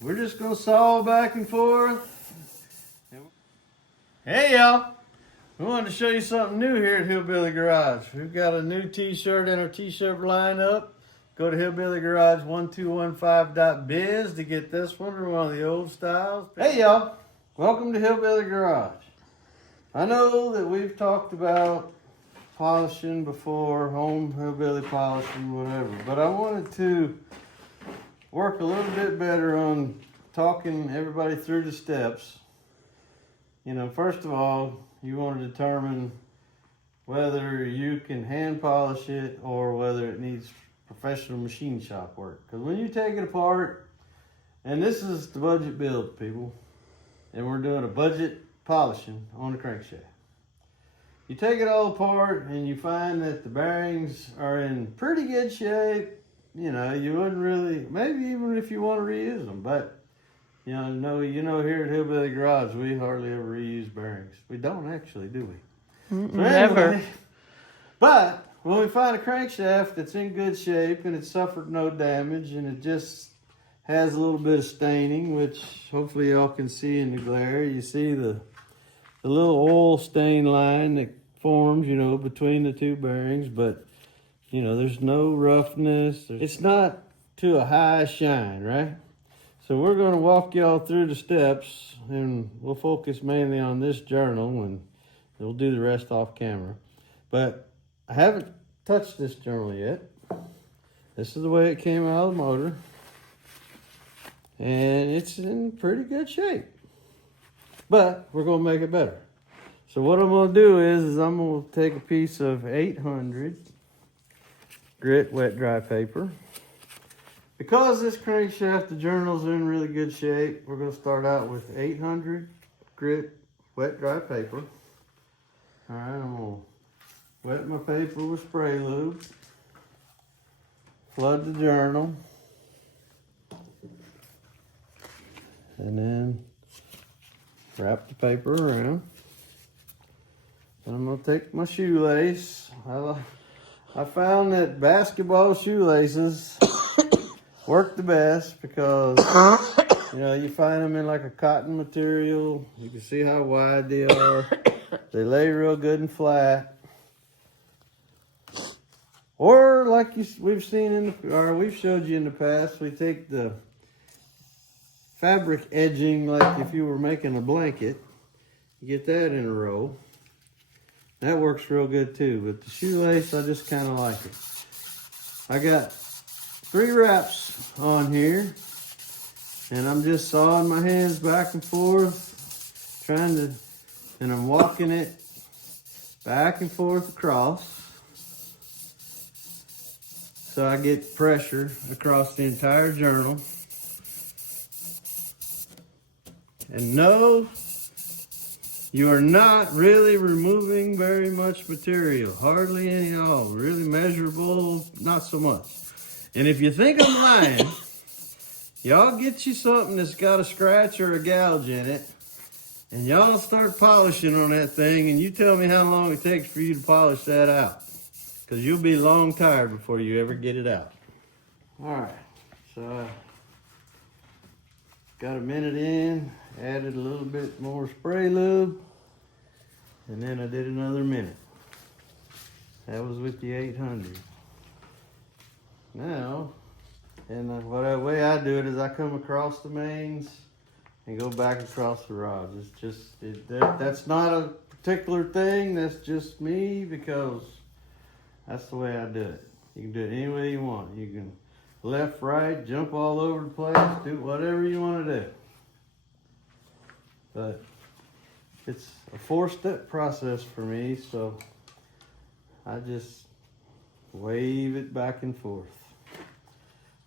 We're just gonna saw back and forth. Hey y'all, we wanted to show you something new here at Hillbilly Garage. We've got a new t-shirt in our t-shirt lineup. Go to hillbillygarage1215.biz to get this one or one of the old styles. Hey y'all, welcome to Hillbilly Garage. I know that we've talked about polishing before, home hillbilly polishing, whatever, but I wanted to work a little bit better on talking everybody through the steps. You know, first of all, you want to determine whether you can hand polish it or whether it needs professional machine shop work. Because when you take it apart, and this is the budget build, people, and we're doing a budget polishing on the crankshaft. You take it all apart and you find that the bearings are in pretty good shape. You know, you wouldn't really, maybe even if you want to reuse them, but you know, here at Hillbilly Garage, we hardly ever reuse bearings. We don't actually, do we? So anyway, Never. But when we find a crankshaft that's in good shape and it suffered no damage and it just has a little bit of staining, which hopefully y'all can see in the glare. You see the little oil stain line that forms, you know, between the two bearings, but you know, there's no roughness. It's not to a high shine, right? So we're going to walk y'all through the steps, and we'll focus mainly on this journal, and we'll do the rest off camera. But I haven't touched this journal yet. This is the way it came out of the motor, and it's in pretty good shape. But we're going to make it better. So what I'm going to do is I'm going to take a piece of 800 grit wet dry paper. Because this crankshaft, the journals are in really good shape, we're going to start out with 800 grit wet dry paper. All right, I'm going to wet my paper with spray lube, flood the journal, and then wrap the paper around. And I'm going to take my shoelace. I found that basketball shoelaces work the best because, you know, you find them in like a cotton material. You can see how wide they are. They lay real good and flat. Or like we've showed you in the past, we take the fabric edging like if you were making a blanket. You get that in a row. That works real good too, but the shoelace, I just kind of like it. I got 3 wraps on here, and I'm just sawing my hands back and forth, and I'm walking it back and forth across, so I get pressure across the entire journal. And no, you are not really removing very much material, hardly any at all. Really measurable, not so much. And if you think I'm lying, y'all get you something that's got a scratch or a gouge in it, and y'all start polishing on that thing, and you tell me how long it takes for you to polish that out. Because you'll be long tired before you ever get it out. All right, so I got a minute in, added a little bit more spray lube, and then I did another minute. That was with the 800. Now, and the way I do it is I come across the mains and go back across the rods. It's just, that's not a particular thing, that's just me, because that's the way I do it. You can do it any way you want. You can left, right, jump all over the place, do whatever you want to do. But it's a 4-step process for me, so I just wave it back and forth.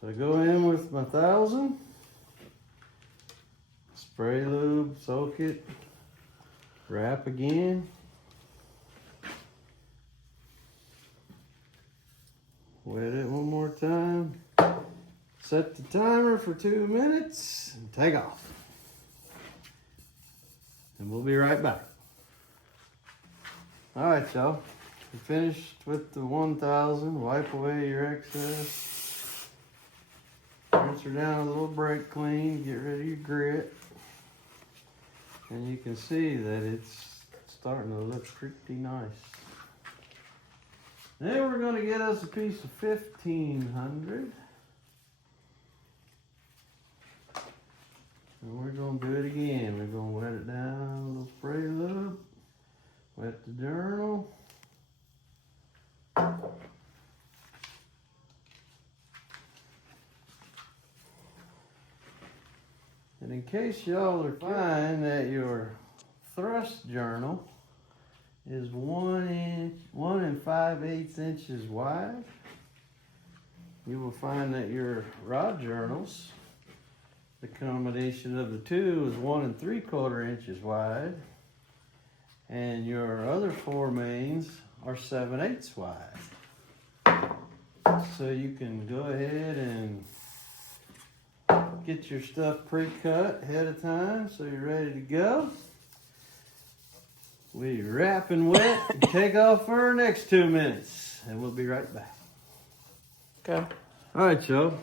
So I go in with my 1000, spray lube, soak it, wrap again, wet it one more time, set the timer for 2 minutes, and take off. And we'll be right back. All right, y'all. We finished with the 1000. Wipe away your excess. Rinse her down a little brake clean, get rid of your grit. And you can see that it's starting to look pretty nice. Then we're going to get us a piece of 1500. And we're going to do it again. We're going to wet it down, a little spray lube, wet the journal. And in case y'all are finding that your thrust journal is 1 5/8 inches wide, you will find that your rod journals, the combination of the two, is 1 3/4 inches wide, and your other 4 mains are 7/8 wide. So you can go ahead and get your stuff pre-cut ahead of time so you're ready to go. We wrap and wet and take off for our next 2 minutes, and we'll be right back. Okay. All right, y'all.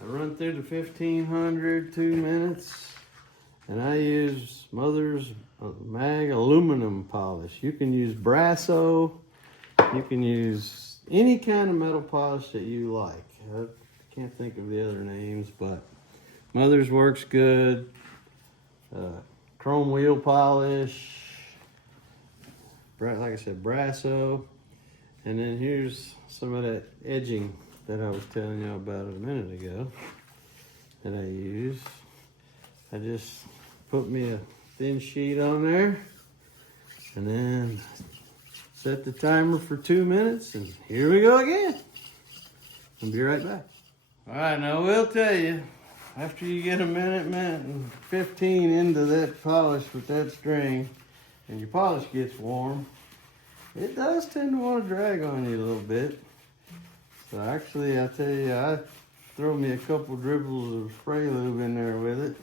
I run through the 1500, 2 minutes, and I use Mother's Mag aluminum polish. You can use Brasso. You can use any kind of metal polish that you like. I can't think of the other names, but Mother's works good. Chrome wheel polish. Like I said, Brasso. And then here's some of that edging that I was telling you about a minute ago that I use. I just put me a thin sheet on there and then set the timer for 2 minutes, and here we go again. I'll be right back. All right, now we'll tell you, after you get a minute and 15 into that polish with that string, and your polish gets warm, it does tend to want to drag on you a little bit. So actually, I tell you, I throw me a couple dribbles of spray lube in there with it,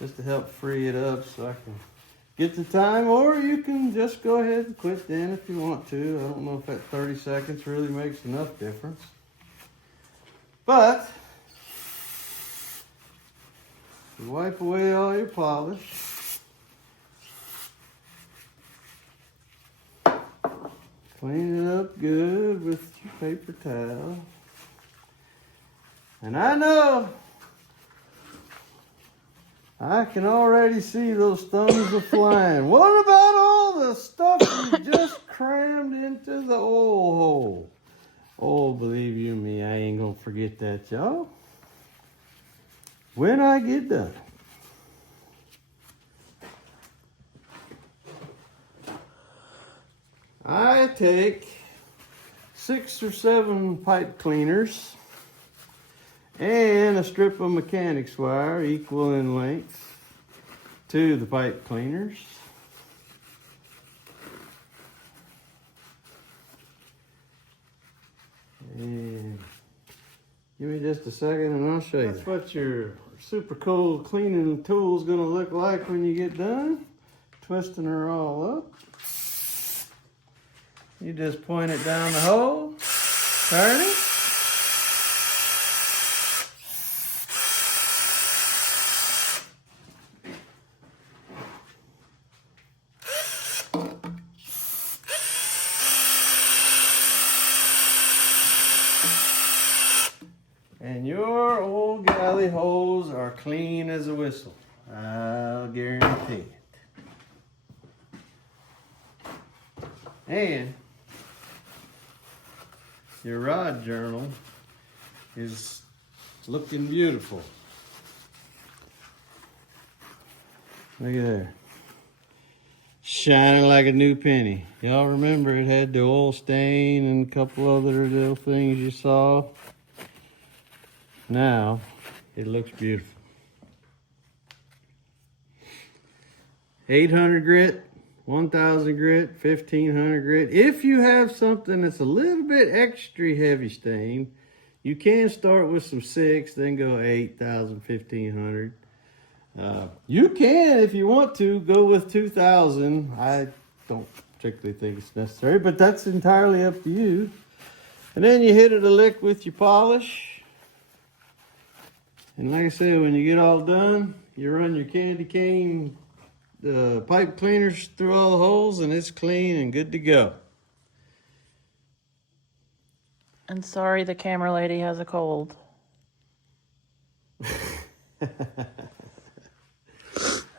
just to help free it up so I can get the time, or you can just go ahead and quit then if you want to. I don't know if that 30 seconds really makes enough difference. But you wipe away all your polish. Clean it up good with your paper towel. And I know I can already see those thumbs are flying. What about all the stuff you just crammed into the oil hole? Oh, believe you me, I ain't gonna forget that, y'all. When I get done. I take 6 or 7 pipe cleaners and a strip of mechanics wire equal in length to the pipe cleaners. And give me just a second and I'll show you. That's what your super cool cleaning tool is going to look like when you get done twisting her all up. You just point it down the hole, turn it. And your old galley holes are clean as a whistle. I'll guarantee it. And your rod journal is looking beautiful. Look at there. Shining like a new penny. Y'all remember it had the oil stain and a couple other little things you saw. Now it looks beautiful. 800 grit, 1000 grit, 1500 grit. If you have something that's a little bit extra heavy stain, you can start with some 6, then go 8,000, 1500. You can, if you want to, go with 2000. I don't particularly think it's necessary, but that's entirely up to you. And then you hit it a lick with your polish. And like I said, when you get all done, you run your candy cane pipe cleaners through all the holes, and it's clean and good to go. And sorry the camera lady has a cold.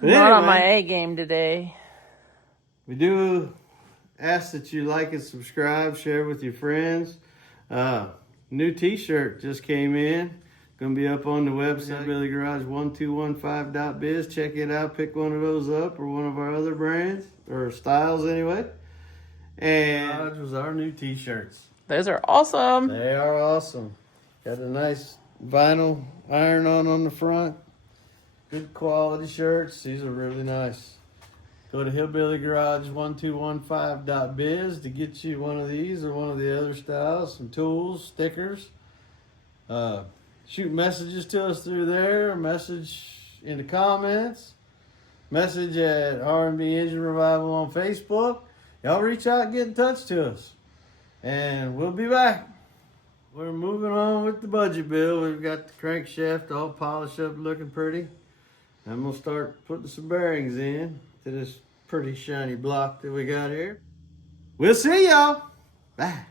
Not on my A game today. We do ask that you like and subscribe, share with your friends. New t-shirt just came in. Gonna be up on the website, BillyGarage1215.biz. Check it out. Pick one of those up, or one of our other brands or styles anyway. And Garage was our new t-shirts. Those are awesome. They are awesome. Got a nice vinyl iron-on the front. Good quality shirts. These are really nice. Go to hillbillygarage1215.biz to get you one of these or one of the other styles, some tools, stickers. Shoot messages to us through there, message in the comments, message at R&B Engine Revival on Facebook. Y'all reach out and get in touch to us. And we'll be back. We're moving on with the budget bill. We've got the crankshaft all polished up, looking pretty. I'm going to start putting some bearings in to this pretty shiny block that we got here. We'll see y'all. Bye.